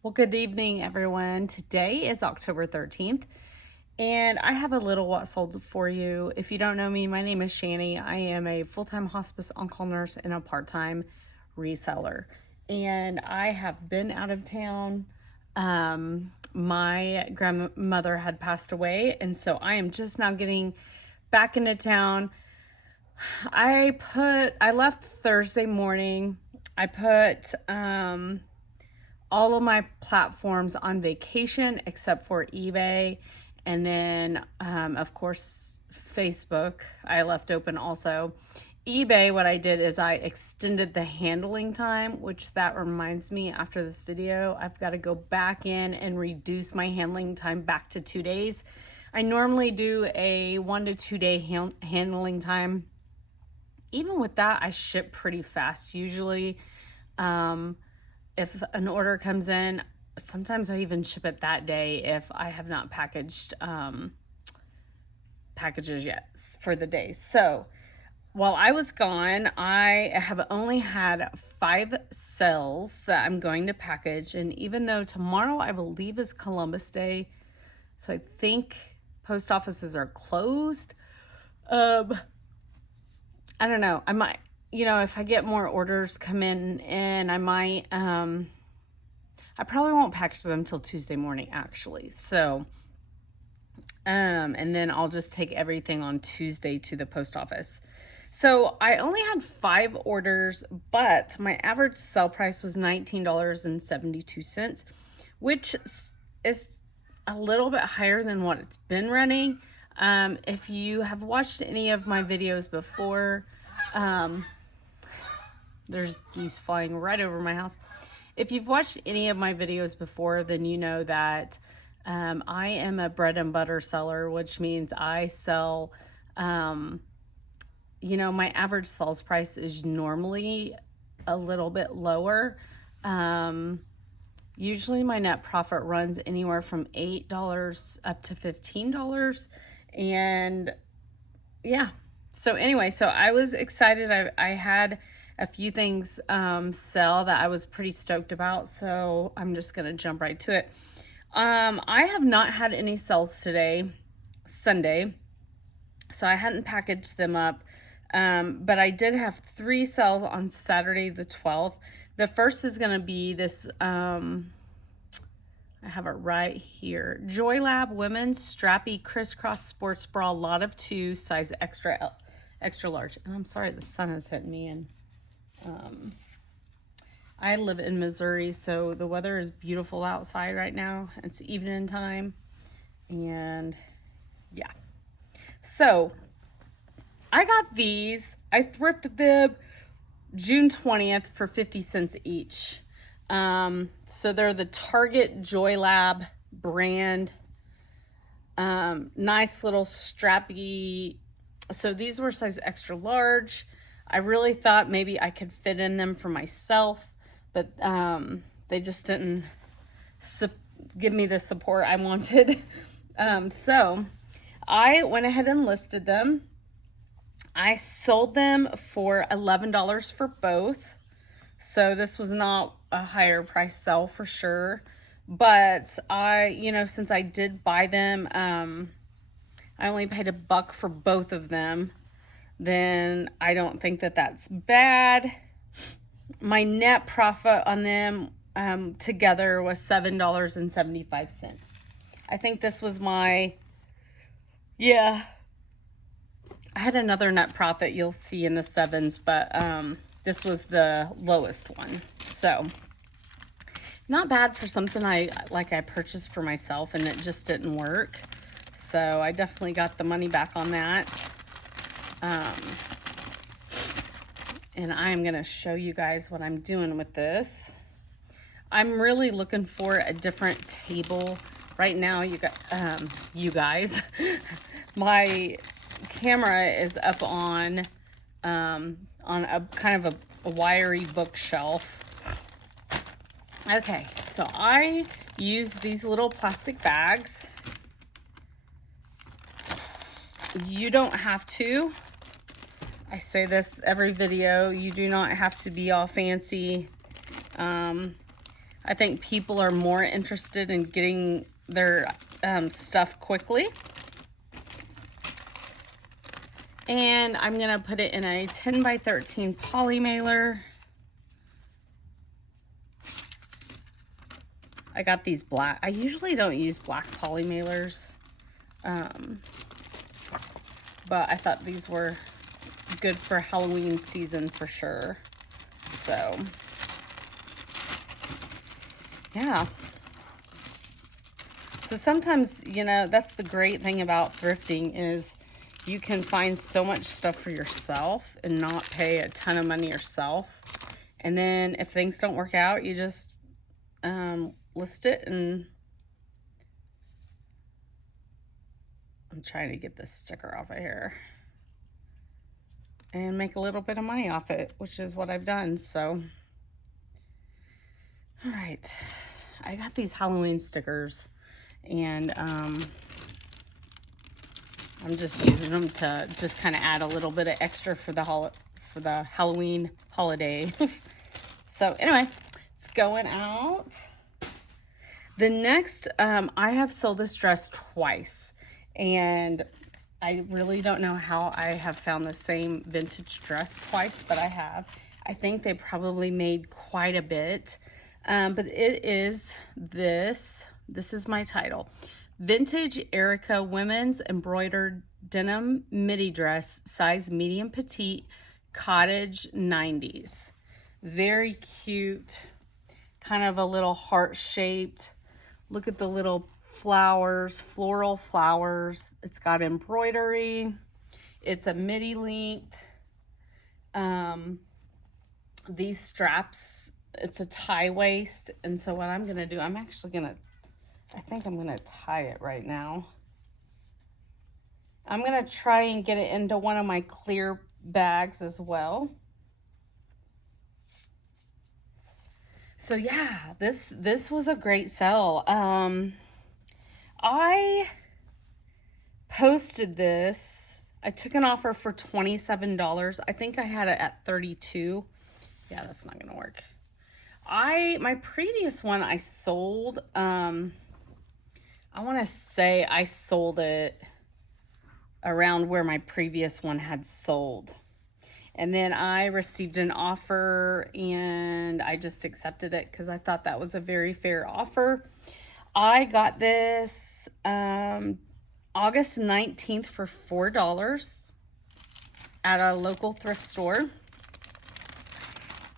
Well, good evening, everyone. Today is October 13th, and I have a little what sold for you. If you don't know me, my name is Shani. I am a full-time hospice on-call nurse and a part-time reseller. And I have been out of town. My grandmother had passed away, and so I am just now getting back into town. I left Thursday morning. I put all of my platforms on vacation except for eBay, and then of course Facebook I left open also. eBay, what I did is I extended the handling time, which that reminds me, after this video I've got to go back in and reduce my handling time back to 2 days. I normally do a 1 to 2 day handling time. Even with that, I ship pretty fast usually. If an order comes in, sometimes I even ship it that day if I have not packaged packages yet for the day. So while I was gone, I have only had 5 sales that I'm going to package. And even though tomorrow I believe is Columbus Day, so I think post offices are closed. I don't know. I might, if I get more orders come in, and I might, I probably won't package them till Tuesday morning, actually. So, and then I'll just take everything on Tuesday to the post office. So I only had 5 orders, but my average sell price was $19.72, which is a little bit higher than what it's been running. If you have watched any of my videos before, there's geese flying right over my house. If you've watched any of my videos before, then you know that I am a bread and butter seller, which means I sell, my average sales price is normally a little bit lower. Usually my net profit runs anywhere from $8 up to $15. And yeah, so anyway, so I was excited. I had a few things sell that I was pretty stoked about, so I'm just gonna jump right to it. I have not had any sales today, Sunday, so I hadn't packaged them up, but I did have 3 sales on Saturday the 12th. The first is gonna be this, I have it right here, Joy Lab Women's Strappy Crisscross Sports Bra, lot of 2, size extra large. And I'm sorry, the sun is hitting me, and I live in Missouri, so the weather is beautiful outside right now. It's evening time, and yeah. So I got these. I thrifted them June 20th for 50 cents each. So they're the Target Joy Lab brand. Nice little strappy. So these were size extra large. I really thought maybe I could fit in them for myself, but they just didn't give me the support I wanted. So I went ahead and listed them. I sold them for $11 for both. So this was not a higher price sell for sure. But since I did buy them, I only paid $1 for both of them. Then I don't think that that's bad. My net profit on them together was $7.75. I think this was I had another net profit you'll see in the 7s, but this was the lowest one. So not bad for something I purchased for myself and it just didn't work. So I definitely got the money back on that. And I am going to show you guys what I'm doing with this. I'm really looking for a different table right now. You guys, my camera is up on a kind of a wiry bookshelf. Okay, so I use these little plastic bags. You don't have to. I say this every video. You do not have to be all fancy. I think people are more interested in getting their stuff quickly. And I'm going to put it in a 10 by 13 poly mailer. I got these black. I usually don't use black poly mailers. But I thought these were good for Halloween season for sure. So, yeah. So sometimes, you know, that's the great thing about thrifting is you can find so much stuff for yourself and not pay a ton of money yourself. And then if things don't work out, you just list it. And I'm trying to get this sticker off of here and make a little bit of money off it, which is what I've done. So, all right, I got these Halloween stickers, and I'm just using them to just kind of add a little bit of extra for the Halloween holiday. So anyway, it's going out. The next, I have sold this dress twice, and I really don't know how I have found the same vintage dress twice, but I have. I think they probably made quite a bit, but it is this. This is my title. Vintage Erica Women's Embroidered Denim Midi Dress, size medium petite, cottage 90s. Very cute, kind of a little heart-shaped. Look at the little flowers, floral flowers. It's got embroidery. It's a midi length. These straps, it's a tie waist. And so what I'm going to do, I think I'm going to tie it right now. I'm going to try and get it into one of my clear bags as well. So yeah, this was a great sale. I posted this. I took an offer for $27. I think I had it at $32. Yeah, that's not gonna work. My previous one I sold, I want to say I sold it around where my previous one had sold. And then I received an offer and I just accepted it because I thought that was a very fair offer. I got this August 19th for $4 at a local thrift store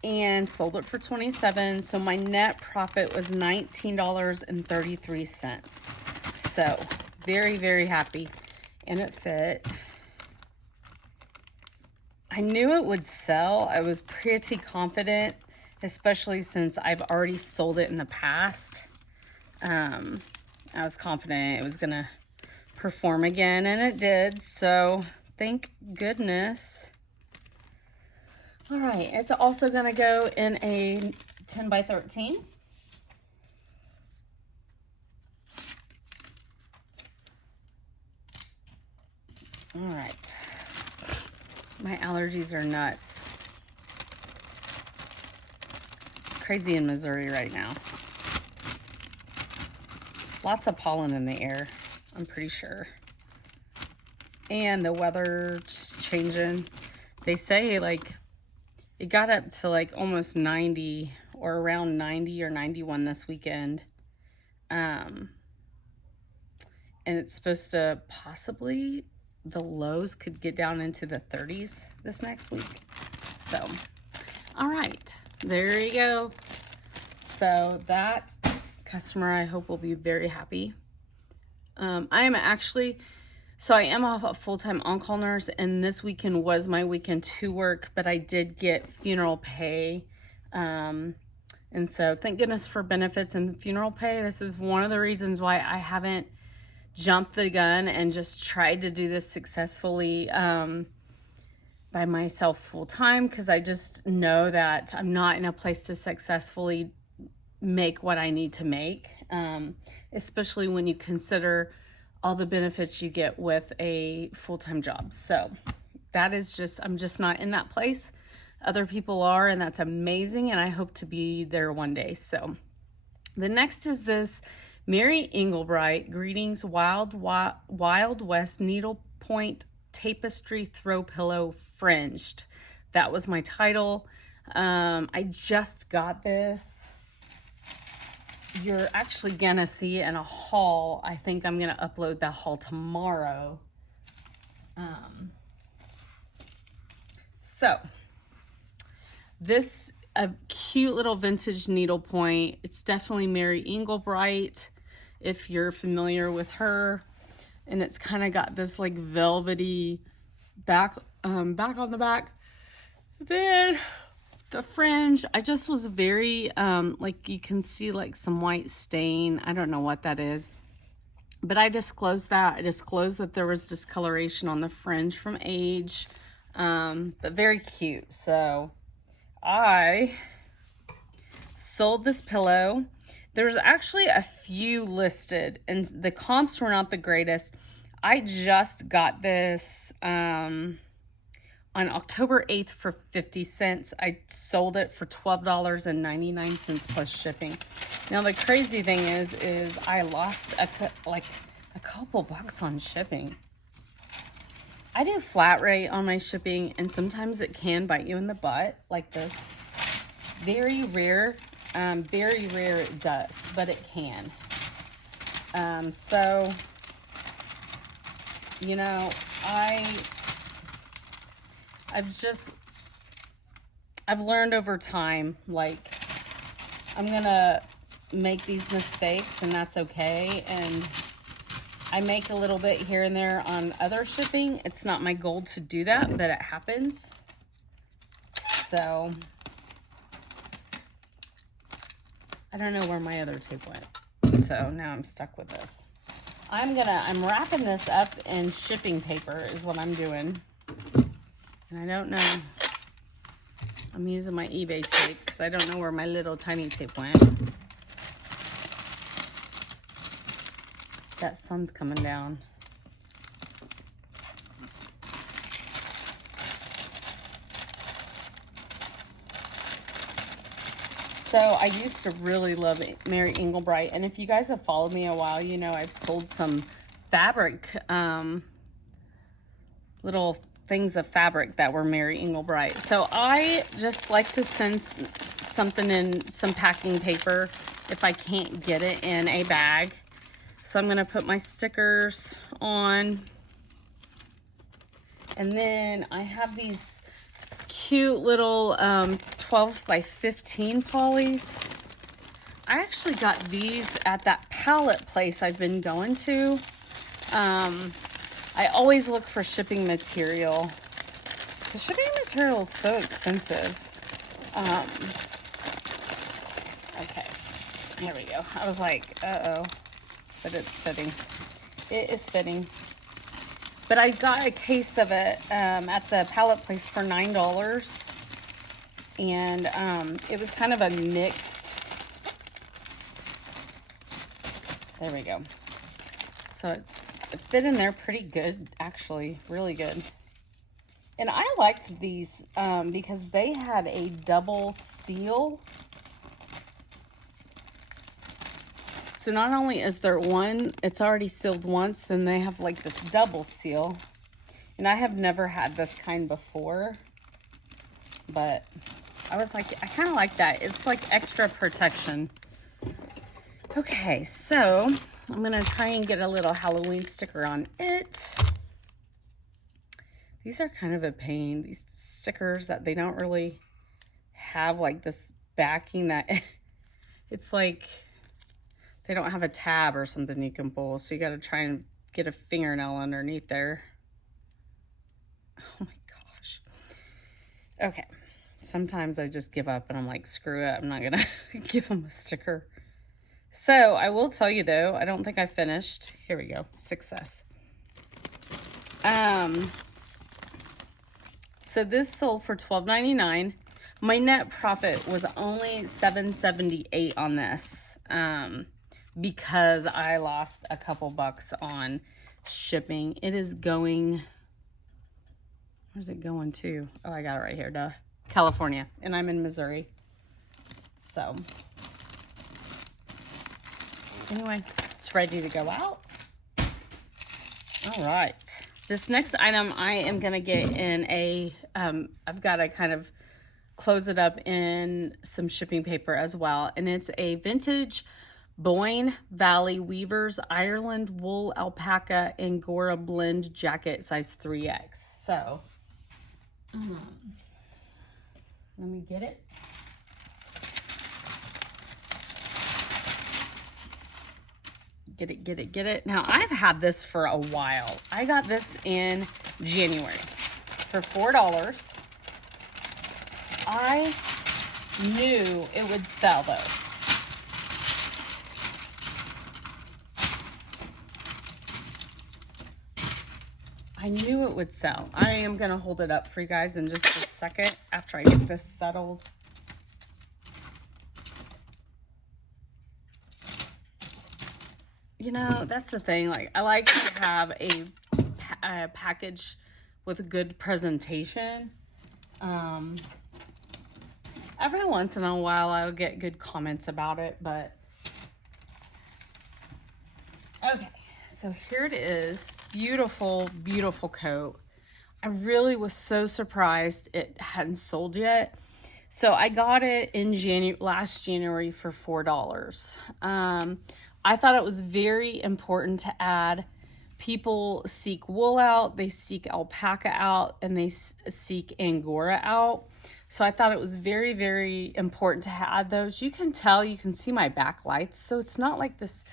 and sold it for $27. So my net profit was $19.33. So very, very happy. And it fit. I knew it would sell. I was pretty confident, especially since I've already sold it in the past. I was confident it was going to perform again, and it did. So thank goodness. All right, it's also going to go in a 10 by 13. All right. My allergies are nuts. It's crazy in Missouri right now. Lots of pollen in the air, I'm pretty sure. And the weather's changing. They say like it got up to like almost 90 or around 90 or 91 this weekend. And it's supposed to possibly, the lows could get down into the 30s this next week. So, all right, there you go. So that customer, I hope, will be very happy. I am a full-time on-call nurse, and this weekend was my weekend to work, but I did get funeral pay. And so thank goodness for benefits and funeral pay. This is one of the reasons why I haven't jumped the gun and just tried to do this successfully by myself full-time, because I just know that I'm not in a place to successfully make what I need to make, especially when you consider all the benefits you get with a full-time job. So that is just, I'm just not in that place. Other people are, and that's amazing, and I hope to be there one day. So The next is this Mary Englebright Greetings Wild West Needlepoint Tapestry Throw Pillow Fringed. That was my title. I just got this. You're actually gonna see it in a haul. I think I'm gonna upload that haul tomorrow. So this a cute little vintage needlepoint. It's definitely Mary Englebright, if you're familiar with her. And it's kind of got this like velvety back on the back. Then the fringe, I just was very, like you can see like some white stain. I don't know what that is. But I disclosed that. I disclosed that there was discoloration on the fringe from age. But very cute. So I sold this pillow. There's actually a few listed and the comps were not the greatest. I just got this on October 8th for 50 cents. I sold it for $12.99 plus shipping. Now the crazy thing is I lost a couple bucks on shipping. I do flat rate on my shipping, and sometimes it can bite you in the butt like this. Very rare it does, but it can. So, you know, I've learned over time, like, I'm gonna make these mistakes and that's okay. And I make a little bit here and there on other shipping. It's not my goal to do that, but it happens. So I don't know where my other tape went. So now I'm stuck with this. I'm wrapping this up in shipping paper is what I'm doing. And I don't know. I'm using my eBay tape because I don't know where my little tiny tape went. That sun's coming down. So I used to really love Mary Englebright. And if you guys have followed me a while, you know I've sold some fabric, little things of fabric that were Mary Englebright. So I just like to send something in some packing paper if I can't get it in a bag. So I'm gonna put my stickers on. And then I have these cute little 12 by 15 polys. I actually got these at that pallet place I've been going to. I always look for shipping material. The shipping material is so expensive. Okay, here we go. I was like, uh-oh, but it's fitting. It is fitting. But I got a case of it at the pallet place for $9. And it was kind of a mixed. There we go. So it fit in there pretty good, actually, really good. And I liked these because they had a double seal. So not only is there one, it's already sealed once, then they have like this double seal. And I have never had this kind before, but I was like, I kind of like that. It's like extra protection. Okay, so I'm gonna try and get a little Halloween sticker on it. These are kind of a pain, these stickers that they don't really have like this backing that it's like they don't have a tab or something you can pull. So you got to try and get a fingernail underneath there. Oh my gosh. Okay. Sometimes I just give up and I'm like, screw it. I'm not going to give them a sticker. So I will tell you though, I don't think I finished. Here we go. Success. So this sold for $12.99. My net profit was only $7.78 on this. Because I lost a couple bucks on shipping. It is going, where's it going to? Oh, I got it right here, duh. California, and I'm in Missouri. So, Anyway, it's ready to go out. All right. This next item I am going to get in a, I've got to kind of close it up in some shipping paper as well. And it's a vintage Boyne Valley Weavers Ireland Wool Alpaca Angora Blend Jacket size 3X. So, let me get it. Get it. Now, I've had this for a while. I got this in January for $4. I knew it would sell, though. I knew it would sell. I am going to hold it up for you guys in just a second after I get this settled. You know, that's the thing. Like, I like to have a package with a good presentation. Every once in a while, I'll get good comments about it, but okay. So here it is. Beautiful, beautiful coat. I really was so surprised it hadn't sold yet. So I got it in last January for $4. I thought it was very important to add. People seek wool out, they seek alpaca out, and they seek Angora out. So I thought it was very, very important to add those. You can tell, you can see my backlights. So it's not like this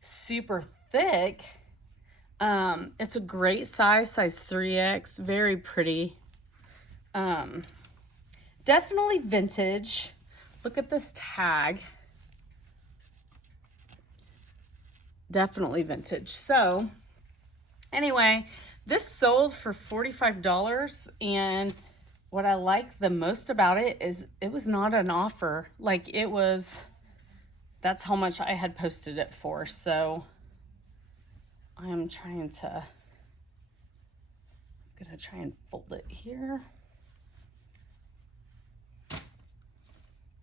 super thick. It's a great size 3X, very pretty. Definitely vintage. Look at this tag. Definitely vintage. So anyway, this sold for $45, and what I like the most about it is it was not an offer. Like, it was, that's how much I had posted it for. So I'm trying to, I'm gonna try and fold it here.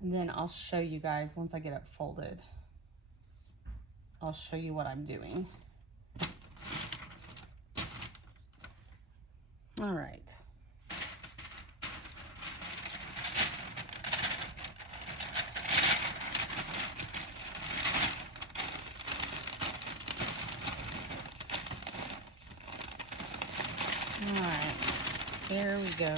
And then I'll show you guys once I get it folded. I'll show you what I'm doing. All right. All right, there we go.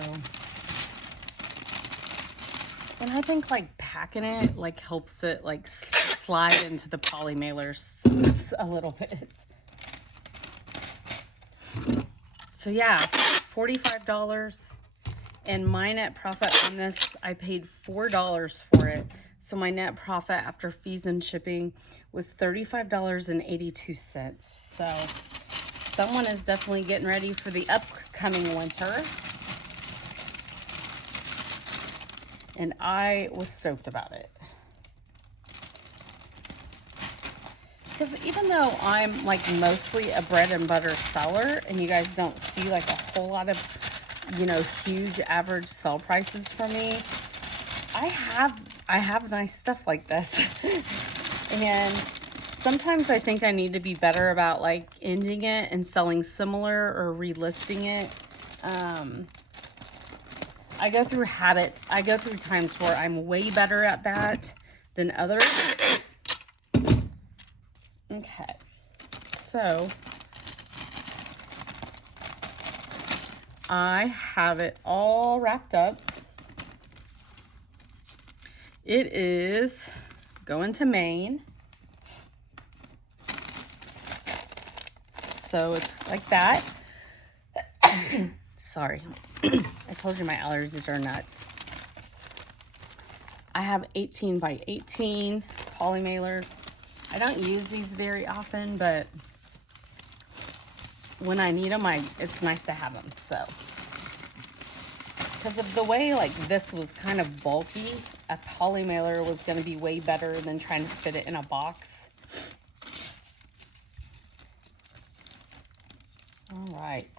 And I think like packing it like helps it like slide into the poly mailers a little bit. So yeah, $45, and my net profit on this, I paid $4 for it. So my net profit after fees and shipping was $35.82. So someone is definitely getting ready for the upcoming winter. And I was stoked about it. Because even though I'm like mostly a bread and butter seller, and you guys don't see like a whole lot of, you know, huge average sell prices for me, I have nice stuff like this. And sometimes I think I need to be better about like ending it and selling similar or relisting it. I go through times where I'm way better at that than others. Okay, so I have it all wrapped up. It is going to Maine. So it's like that. Sorry. I told you my allergies are nuts. I have 18 by 18 poly mailers. I don't use these very often, but when I need them, it's nice to have them. So, because of the way like this was kind of bulky, a poly mailer was going to be way better than trying to fit it in a box. All right.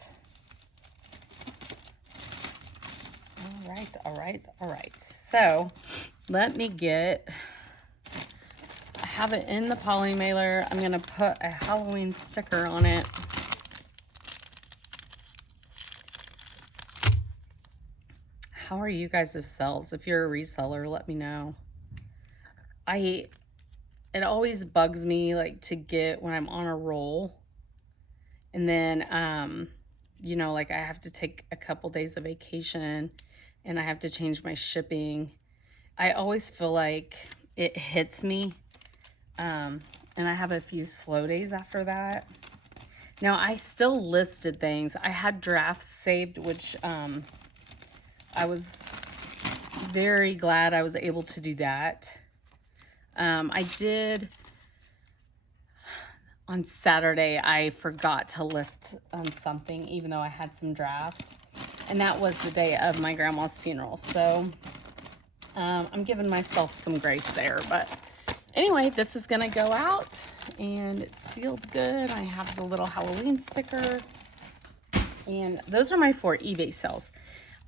All right. So let me get a have it in the poly mailer. I'm gonna put a Halloween sticker on it. How are you guys' sales? If you're a reseller, let me know. It always bugs me like to get when I'm on a roll, and then you know, like I have to take a couple days of vacation and I have to change my shipping. I always feel like it hits me, and I have a few slow days after that. Now I still listed things. I had drafts saved, which I was very glad I was able to do that. I did on Saturday, I forgot to list something, even though I had some drafts. And that was the day of my grandma's funeral. So I'm giving myself some grace there. But anyway, this is going to go out. And it's sealed good. I have the little Halloween sticker. And those are my 4 eBay sales.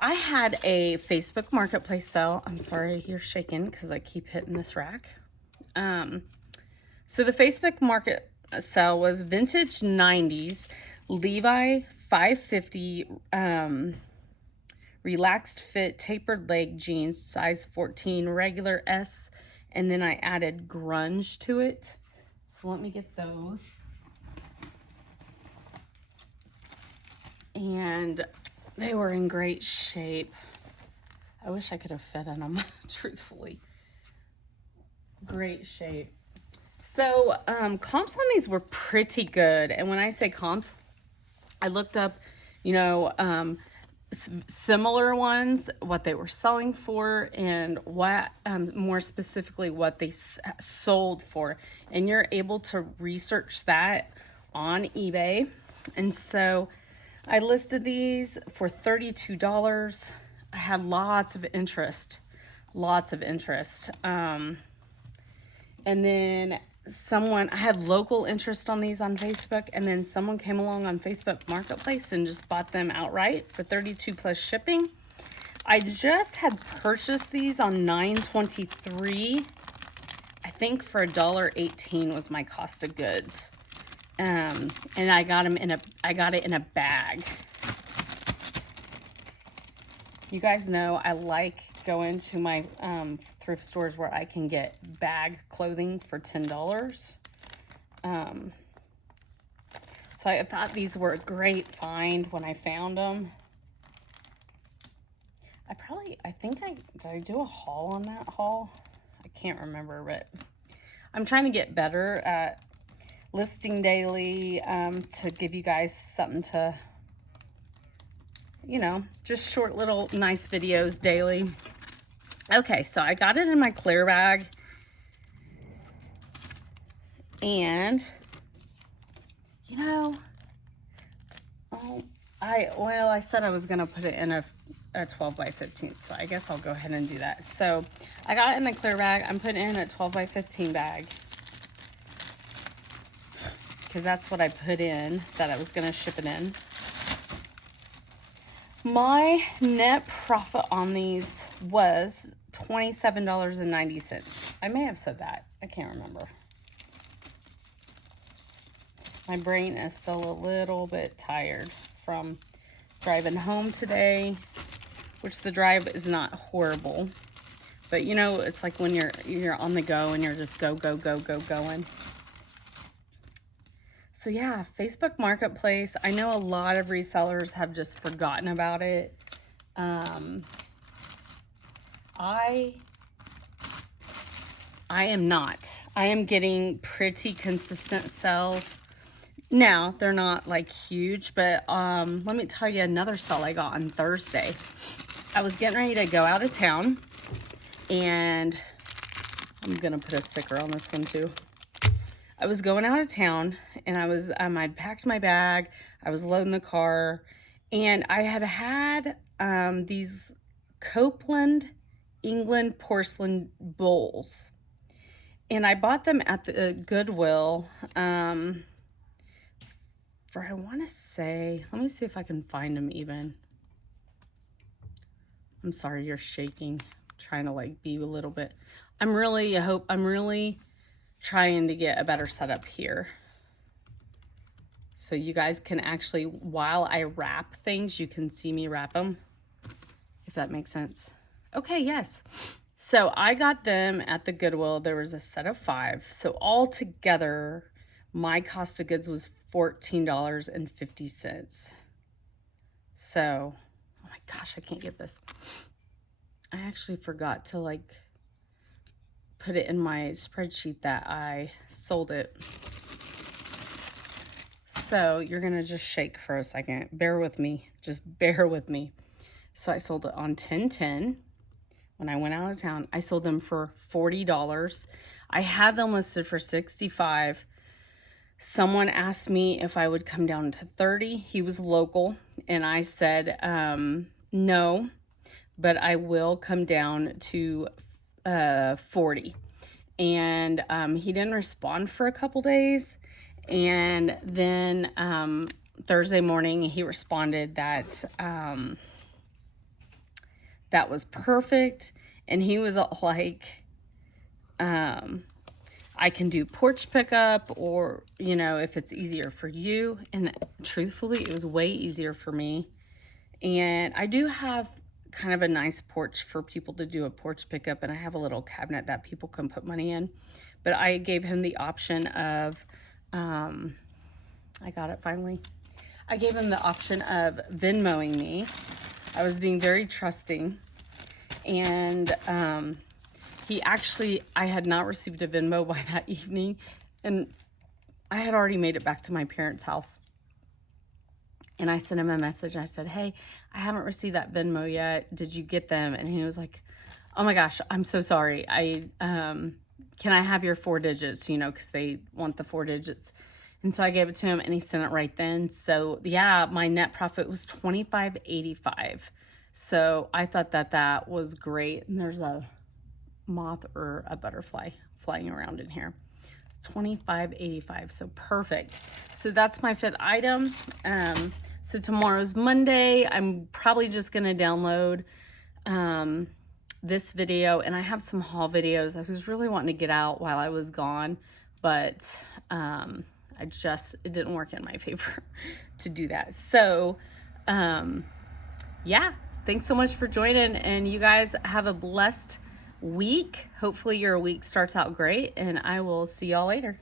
I had a Facebook Marketplace sale. I'm sorry you're shaking because I keep hitting this rack. So the Facebook Market sale was vintage 90s Levi 550 relaxed fit tapered leg jeans, size 14, regular S, and then I added grunge to it. So let me get those. And they were in great shape. I wish I could have fit in them, truthfully. Great shape. So comps on these were pretty good. And when I say comps, I looked up, you know, similar ones, what they were selling for, and what, more specifically, what they sold for. And you're able to research that on eBay. And so I listed these for $32. I had lots of interest. And then I had local interest on these on Facebook, and then someone came along on Facebook Marketplace and just bought them outright for $32 plus shipping. I just had purchased these on 9/23. I think for $1.18 was my cost of goods. And I got it in a bag. You guys know I like going to my thrift stores where I can get bag clothing for $10. So I thought these were a great find when I found them. Did I do a haul on that haul? I can't remember, but I'm trying to get better at listing daily to give you guys something to, you know, just short little nice videos daily. Okay, so I got it in my clear bag, and you know, I said I was gonna put it in a 12 by 15, so I guess I'll go ahead and do that. So I got it in the clear bag. I'm putting it in a 12 by 15 bag because that's what I put in that I was gonna ship it in. My net profit on these was $27.90. I may have said that. I can't remember. My brain is still a little bit tired from driving home today, which the drive is not horrible. But you know, it's like when you're on the go and you're just going. So yeah, Facebook Marketplace. I know a lot of resellers have just forgotten about it. I am not. I am getting pretty consistent sales. Now, they're not like huge, but let me tell you another sale I got on Thursday. I was getting ready to go out of town, and I'm gonna put a sticker on this one too. I was going out of town, and I was I'd packed my bag, I was loading the car, and I had these Copeland, England porcelain bowls, and I bought them at the Goodwill for, I want to say, let me see if I can find them even. I'm sorry, you're shaking. I'm trying to like be a little bit. I'm really trying to get a better setup here. So you guys can actually, while I wrap things, you can see me wrap them, if that makes sense. Okay, yes. So I got them at the Goodwill. There was a set of 5. So all together, my cost of goods was $14.50. So, oh my gosh, I can't get this. I actually forgot to like put it in my spreadsheet that I sold it. So you're gonna just shake for a second. Bear with me, just bear with me. So I sold it on 10/10. When I went out of town, I sold them for $40. I had them listed for $65. Someone asked me if I would come down to 30. He was local, and I said, no, but I will come down to 40. And he didn't respond for a couple days. And then Thursday morning, he responded that that was perfect. And he was like, I can do porch pickup, or, you know, if it's easier for you. And truthfully, it was way easier for me. And I do have kind of a nice porch for people to do a porch pickup, and I have a little cabinet that people can put money in. But I gave him the option of, I got it finally. I gave him the option of Venmoing me. I was being very trusting, and he actually, I had not received a Venmo by that evening, and I had already made it back to my parents' house. And I sent him a message. I said, hey, I haven't received that Venmo yet. Did you get them? And he was like, oh my gosh, I'm so sorry. Can I have your 4 digits? You know, because they want the 4 digits. And so I gave it to him, and he sent it right then. So yeah, my net profit was $25.85. So I thought that that was great. And there's a moth or a butterfly flying around in here. $25.85, so perfect. So that's my 5th item. So tomorrow's Monday. I'm probably just gonna download this video, and I have some haul videos I was really wanting to get out while I was gone, but it didn't work in my favor to do that. So yeah, thanks so much for joining, and you guys have a blessed week. Hopefully your week starts out great, and I will see y'all later.